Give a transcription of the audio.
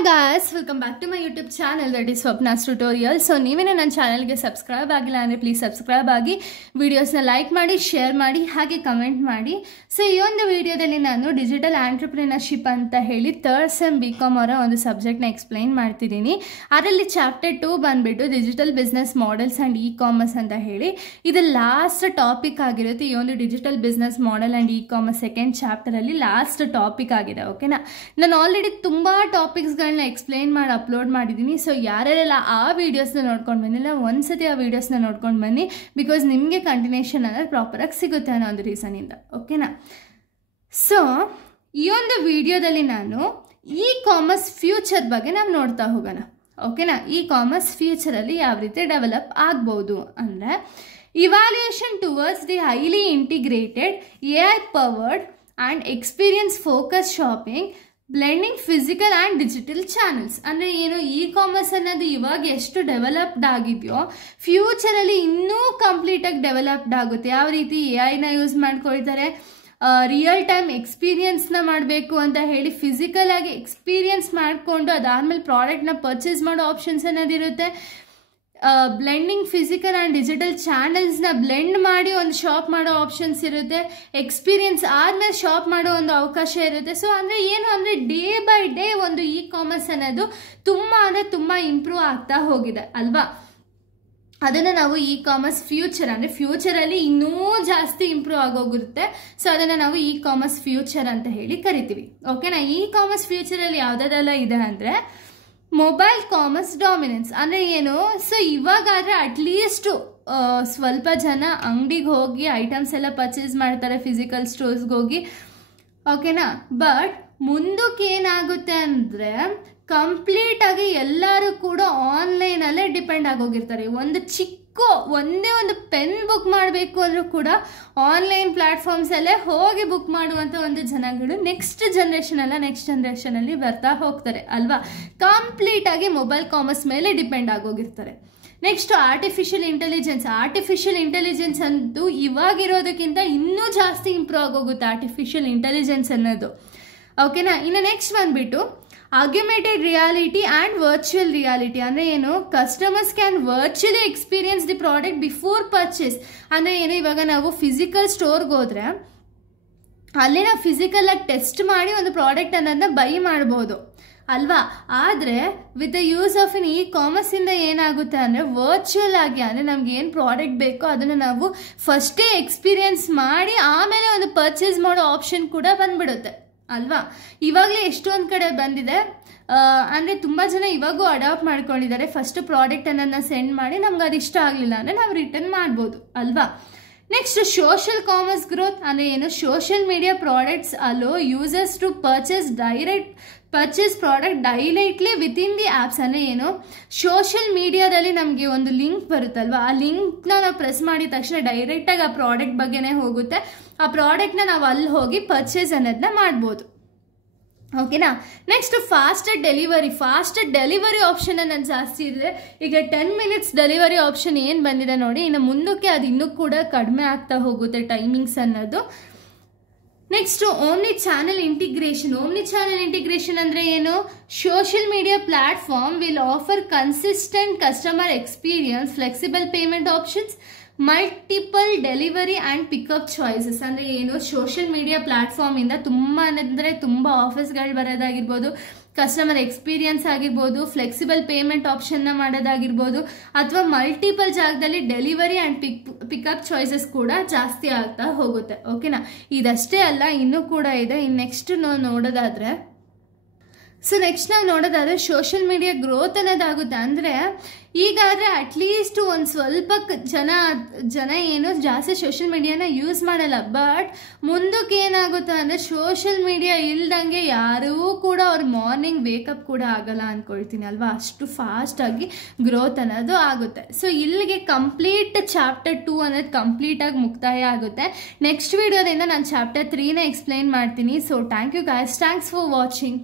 Hi guys, welcome back to my YouTube channel, that is Swapna's Tutorial. So ನೀವೇನೇ ನನ್ನ ಚಾನೆಲ್ಗೆ subscribe ಆಗಿಲ್ಲ ಅಂದರೆ ಪ್ಲೀಸ್ ಸಬ್ಸ್ಕ್ರೈಬ್ ಆಗಿ, ವಿಡಿಯೋಸ್ನ ಲೈಕ್ ಮಾಡಿ, ಶೇರ್ ಮಾಡಿ, ಹಾಗೆ ಕಮೆಂಟ್ ಮಾಡಿ. ಸೊ ಈ ಒಂದು ವಿಡಿಯೋದಲ್ಲಿ ನಾನು ಡಿಜಿಟಲ್ ಆಂಟ್ರಪ್ರಿನರ್ಶಿಪ್ ಅಂತ ಹೇಳಿ ಥರ್ಡ್ ಸೆಮ್ BCom ಅವರ ಒಂದು ಸಬ್ಜೆಕ್ಟ್ನ ಎಕ್ಸ್ಪ್ಲೈನ್ ಮಾಡ್ತಿದ್ದೀನಿ. ಅದರಲ್ಲಿ ಚಾಪ್ಟರ್ 2 ಬಂದುಬಿಟ್ಟು digital business models and e-commerce ಅಂತ ಹೇಳಿ. ಇದು ಲಾಸ್ಟ್ ಟಾಪಿಕ್ ಆಗಿರುತ್ತೆ. ಈ ಒಂದು digital business model and e-commerce second ಚಾಪ್ಟರಲ್ಲಿ ಲಾಸ್ಟ್ ಟಾಪಿಕ್ ಆಗಿದೆ. ಓಕೆನಾ, ನಾನು ಆಲ್ರೆಡಿ ತುಂಬ ಟಾಪಿಕ್ಸ್ಗಳನ್ನ ಎಕ್ಸ್ಪ್ಲೈನ್ ಮಾಡಿ ಅಪ್ಲೋಡ್ ಮಾಡಿದ್ದೀನಿ. ಸೊ ಯಾರೆಲ್ಲ ಆ ವಿಡಿಯೋಸ್ನ ನೋಡ್ಕೊಂಡು ಬಂದಿಲ್ಲ, ಒಂದ್ಸತಿ ಆ ವಿಡಿಯೋಸ್ನ ನೋಡ್ಕೊಂಡು ಬನ್ನಿ, ಬಿಕಾಸ್ ನಿಮಗೆ ಕಂಟಿನ್ಯೂಷನ್ ಅಂದರೆ ಪ್ರಾಪರಾಗಿ ಸಿಗುತ್ತೆ ಅನ್ನೋ ಒಂದು ರೀಸನಿಂದ. ಓಕೆನಾ, ಸೊ ಈ ಒಂದು ವಿಡಿಯೋದಲ್ಲಿ ನಾನು ಇ-ಕಾಮರ್ಸ್ ಫ್ಯೂಚರ್ ಬಗ್ಗೆ ನಾವು ನೋಡ್ತಾ ಹೋಗೋಣ. ಓಕೆನಾ, ಇ-ಕಾಮರ್ಸ್ ಫ್ಯೂಚರಲ್ಲಿ ಯಾವ ರೀತಿ ಡೆವಲಪ್ ಆಗ್ಬೋದು ಅಂದರೆ, evaluation towards the highly integrated AI powered and experience focus shopping blending physical and digital channels. ಅಂದರೆ ಏನು, ಇ-ಕಾಮರ್ಸ್ ಅನ್ನೋದು ಇವಾಗ ಎಷ್ಟು ಡೆವಲಪ್ಡ್ ಆಗಿದೆಯೋ ಫ್ಯೂಚರಲ್ಲಿ ಇನ್ನೂ ಕಂಪ್ಲೀಟಾಗಿ ಡೆವಲಪ್ಡ್ ಆಗುತ್ತೆ. ಯಾವ ರೀತಿ AI ಯೂಸ್ ಮಾಡ್ಕೊಳ್ತಾರೆ, ರಿಯಲ್ ಟೈಮ್ ಎಕ್ಸ್ಪೀರಿಯನ್ಸ್ನ ಮಾಡಬೇಕು ಅಂತ ಹೇಳಿ ಫಿಸಿಕಲ್ ಆಗಿ ಎಕ್ಸ್ಪೀರಿಯನ್ಸ್ ಮಾಡಿಕೊಂಡು ಅದಾದಮೇಲೆ ಪ್ರಾಡಕ್ಟ್ನ ಪರ್ಚೇಸ್ ಮಾಡೋ ಆಪ್ಷನ್ಸ್ ಅನ್ನೋದಿರುತ್ತೆ. ಬ್ಲೆಂಡಿಂಗ್ ಫಿಸಿಕಲ್ ಆ್ಯಂಡ್ ಡಿಜಿಟಲ್ ಚಾನಲ್ಸ್ನ ಬ್ಲೆಂಡ್ ಮಾಡಿ ಒಂದು ಶಾಪ್ ಮಾಡೋ ಆಪ್ಷನ್ಸ್ ಇರುತ್ತೆ. ಎಕ್ಸ್ಪೀರಿಯನ್ಸ್ ಆದಮೇಲೆ ಶಾಪ್ ಮಾಡೋ ಒಂದು ಅವಕಾಶ ಇರುತ್ತೆ. ಸೊ ಅಂದರೆ ಏನು ಅಂದರೆ, ಡೇ ಬೈ ಡೇ ಒಂದು ಇ-ಕಾಮರ್ಸ್ ಅನ್ನೋದು ತುಂಬ ಇಂಪ್ರೂವ್ ಆಗ್ತಾ ಹೋಗಿದೆ ಅಲ್ವಾ. ಅದನ್ನು ನಾವು ಇ-ಕಾಮರ್ಸ್ ಫ್ಯೂಚರ್ ಅಂದರೆ ಫ್ಯೂಚರಲ್ಲಿ ಇನ್ನೂ ಜಾಸ್ತಿ ಇಂಪ್ರೂವ್ ಆಗೋಗಿರುತ್ತೆ. ಸೊ ಅದನ್ನು ನಾವು ಇ-ಕಾಮರ್ಸ್ ಫ್ಯೂಚರ್ ಅಂತ ಹೇಳಿ ಕರಿತೀವಿ. ಓಕೆನಾ, ಇ-ಕಾಮರ್ಸ್ ಫ್ಯೂಚರಲ್ಲಿ ಯಾವುದೆಲ್ಲ ಇದೆ ಅಂದರೆ, ಮೊಬೈಲ್ ಕಾಮರ್ಸ್ ಡಾಮಿನೆನ್ಸ್ ಅಂದರೆ ಏನು. ಸೊ ಇವಾಗಾದರೆ ಅಟ್ಲೀಸ್ಟು ಸ್ವಲ್ಪ ಜನ ಅಂಗಡಿಗೆ ಹೋಗಿ ಐಟಮ್ಸ್ ಎಲ್ಲ ಪರ್ಚೇಸ್ ಮಾಡ್ತಾರೆ, ಫಿಸಿಕಲ್ ಸ್ಟೋರ್ಸ್ಗೆ ಹೋಗಿ. ಓಕೆನಾ, ಬಟ್ ಮುಂದಕ್ಕೆ ಏನಾಗುತ್ತೆ ಅಂದರೆ, ಕಂಪ್ಲೀಟಾಗಿ ಎಲ್ಲರೂ ಕೂಡ ಆನ್ಲೈನಲ್ಲೇ ಡಿಪೆಂಡ್ ಆಗೋಗಿರ್ತಾರೆ. ಒಂದೇ ಒಂದು ಪೆನ್ ಬುಕ್ ಮಾಡಬೇಕು ಅಂದರೂ ಕೂಡ ಆನ್ಲೈನ್ ಪ್ಲ್ಯಾಟ್ಫಾರ್ಮ್ಸಲ್ಲೇ ಹೋಗಿ ಬುಕ್ ಮಾಡುವಂಥ ಒಂದು ಜನಗಳು ನೆಕ್ಸ್ಟ್ ಜನ್ರೇಷನಲ್ಲಿ ಬರ್ತಾ ಹೋಗ್ತಾರೆ ಅಲ್ವಾ. ಕಂಪ್ಲೀಟಾಗಿ ಮೊಬೈಲ್ ಕಾಮರ್ಸ್ ಮೇಲೆ ಡಿಪೆಂಡ್ ಆಗೋಗಿರ್ತಾರೆ. ನೆಕ್ಸ್ಟ್ ಆರ್ಟಿಫಿಷಿಯಲ್ ಇಂಟೆಲಿಜೆನ್ಸ್ ಅಂತೂ ಇವಾಗಿರೋದಕ್ಕಿಂತ ಇನ್ನೂ ಜಾಸ್ತಿ ಇಂಪ್ರೂವ್ ಆಗೋಗುತ್ತೆ ಆರ್ಟಿಫಿಷಿಯಲ್ ಇಂಟೆಲಿಜೆನ್ಸ್ ಅನ್ನೋದು. ಓಕೆನಾ, ಇನ್ನು ನೆಕ್ಸ್ಟ್ ಬಂದುಬಿಟ್ಟು ಆಗ್ಯುಮೆಂಟೆಡ್ ರಿಯಾಲಿಟಿ ಆ್ಯಂಡ್ ವರ್ಚುವಲ್ ರಿಯಾಲಿಟಿ. ಅಂದರೆ ಏನು, customers can virtually experience the product before purchase. ಅಂದರೆ ಏನು, ಇವಾಗ ನಾವು ಫಿಸಿಕಲ್ ಸ್ಟೋರ್ಗೆ ಹೋದರೆ ಅಲ್ಲಿ ನಾವು ಫಿಸಿಕಲಾಗಿ ಟೆಸ್ಟ್ ಮಾಡಿ ಒಂದು ಪ್ರಾಡಕ್ಟ್ ಅನ್ನೋದನ್ನ ಬೈ ಮಾಡ್ಬೋದು ಅಲ್ವಾ. ಆದರೆ with the use of in ಇ-ಕಾಮರ್ಸಿಂದ ಏನಾಗುತ್ತೆ ಅಂದರೆ, ವರ್ಚುವಲ್ ಆಗಿ ಅಂದರೆ ನಮ್ಗೆ ಏನು ಪ್ರಾಡಕ್ಟ್ ಬೇಕೋ ಅದನ್ನು ನಾವು ಫಸ್ಟೇ ಎಕ್ಸ್ಪೀರಿಯನ್ಸ್ ಮಾಡಿ ಆಮೇಲೆ ಒಂದು ಪರ್ಚೇಸ್ ಮಾಡೋ ಆಪ್ಷನ್ ಕೂಡ ಬಂದ್ಬಿಡುತ್ತೆ ಅಲ್ವಾ. ಇವಾಗಲೇ ಎಷ್ಟೊಂದು ಕಡೆ ಬಂದಿದೆ. ಅಂದರೆ ತುಂಬ ಜನ ಇವಾಗೂ ಅಡಾಪ್ಟ್ ಮಾಡ್ಕೊಂಡಿದ್ದಾರೆ. ಫಸ್ಟ್ ಪ್ರಾಡಕ್ಟನ್ನು ಸೆಂಡ್ ಮಾಡಿ ನಮ್ಗೆ ಅದು ಇಷ್ಟ ಆಗಲಿಲ್ಲ ಅಂದರೆ ನಾವು ರಿಟರ್ನ್ ಮಾಡ್ಬೋದು ಅಲ್ವಾ. ನೆಕ್ಸ್ಟ್ ಸೋಷಿಯಲ್ ಕಾಮರ್ಸ್ ಗ್ರೋತ್ ಅಂದರೆ ಏನು, social media products allow users to purchase product directly within the apps. ಅಂದರೆ ಏನು, ಸೋಷಿಯಲ್ ಮೀಡಿಯಾದಲ್ಲಿ ನಮಗೆ ಒಂದು ಲಿಂಕ್ ಬರುತ್ತಲ್ವ, ಆ ಲಿಂಕ್ನ ನಾವು ಪ್ರೆಸ್ ಮಾಡಿದ ತಕ್ಷಣ ಡೈರೆಕ್ಟಾಗಿ ಆ ಪ್ರಾಡಕ್ಟ್ ಬಗ್ಗೆನೇ ಹೋಗುತ್ತೆ. ಆ ಪ್ರಾಡಕ್ಟ್ನ ನಾವು ಅಲ್ಲಿ ಹೋಗಿ ಪರ್ಚೇಸ್ ಅನ್ನೋದನ್ನ ಮಾಡ್ಬೋದು. ಓಕೆನಾ, ನೆಕ್ಸ್ಟ್ ಫಾಸ್ಟರ್ ಡೆಲಿವರಿ ಆಪ್ಷನ್ ಅನ್ನೋದು ಜಾಸ್ತಿ ಇದೆ. ಈಗ 10 ಮಿನಿಟ್ಸ್ ಡೆಲಿವರಿ ಆಪ್ಷನ್ ಏನು ಬಂದಿದೆ ನೋಡಿ, ಇನ್ನು ಮುಂದಕ್ಕೆ ಅದು ಇನ್ನೂ ಕೂಡ ಕಡಿಮೆ ಆಗ್ತಾ ಹೋಗುತ್ತೆ ಟೈಮಿಂಗ್ಸ್ ಅನ್ನೋದು. ನೆಕ್ಸ್ಟ್ ಓಮ್ನಿ ಚಾನೆಲ್ ಇಂಟಿಗ್ರೇಷನ್ ಅಂದರೆ ಏನು, social media platform will offer consistent customer experience, flexible payment options, multiple delivery and pickup choices. ಅಂದರೆ ಏನು, ಸೋಷಿಯಲ್ ಮೀಡಿಯಾ ಪ್ಲ್ಯಾಟ್ಫಾರ್ಮಿಂದ ತುಂಬ ಆಫರ್ಸ್ಗಳು ಬರೋದಾಗಿರ್ಬೋದು, ಕಸ್ಟಮರ್ ಎಕ್ಸ್ಪೀರಿಯನ್ಸ್ ಆಗಿರ್ಬೋದು, ಫ್ಲೆಕ್ಸಿಬಲ್ ಪೇಮೆಂಟ್ ಆಪ್ಷನ್ನ ಮಾಡೋದಾಗಿರ್ಬೋದು, ಅಥವಾ ಮಲ್ಟಿಪಲ್ ಜಾಗದಲ್ಲಿ ಡೆಲಿವರಿ ಆ್ಯಂಡ್ ಪಿಕಪ್ ಚಾಯ್ಸಸ್ ಕೂಡ ಜಾಸ್ತಿ ಆಗ್ತಾ ಹೋಗುತ್ತೆ. ಓಕೆನಾ, ಇದಷ್ಟೇ ಅಲ್ಲ, ಇನ್ನೂ ಕೂಡ ಇದೆ. ಇನ್ನು ನೆಕ್ಸ್ಟ್ ನಾವು ನೋಡೋದಾದರೆ ಸೋಷಿಯಲ್ ಮೀಡಿಯಾ ಗ್ರೋತ್ ಅನ್ನೋದಾಗುತ್ತೆ. ಅಂದರೆ ಈಗಾದರೆ ಅಟ್ಲೀಸ್ಟ್ ಒಂದು ಸ್ವಲ್ಪ ಜನ ಏನು ಜಾಸ್ತಿ ಸೋಷಿಯಲ್ ಮೀಡಿಯಾನ ಯೂಸ್ ಮಾಡಲ್ಲ. ಬಟ್ ಮುಂದಕ್ಕೆ ಏನಾಗುತ್ತೆ ಅಂದರೆ, ಸೋಷಿಯಲ್ ಮೀಡಿಯಾ ಇಲ್ದಂಗೆ ಯಾರೂ ಕೂಡ ಅವ್ರ ಮಾರ್ನಿಂಗ್ ವೇಕಪ್ ಕೂಡ ಆಗಲ್ಲ ಅಂದ್ಕೊಳ್ತೀನಿ ಅಲ್ವಾ. ಅಷ್ಟು ಫಾಸ್ಟಾಗಿ ಗ್ರೋತ್ ಅನ್ನೋದು ಆಗುತ್ತೆ. ಸೊ ಇಲ್ಲಿಗೆ ಕಂಪ್ಲೀಟ್ ಚಾಪ್ಟರ್ 2 ಅನ್ನೋದು ಕಂಪ್ಲೀಟಾಗಿ ಮುಕ್ತಾಯ ಆಗುತ್ತೆ. ನೆಕ್ಸ್ಟ್ ವಿಡಿಯೋದಿಂದ ನಾನು ಚಾಪ್ಟರ್ 3ನ ಎಕ್ಸ್ಪ್ಲೈನ್ ಮಾಡ್ತೀನಿ. So thank you guys, thanks for watching.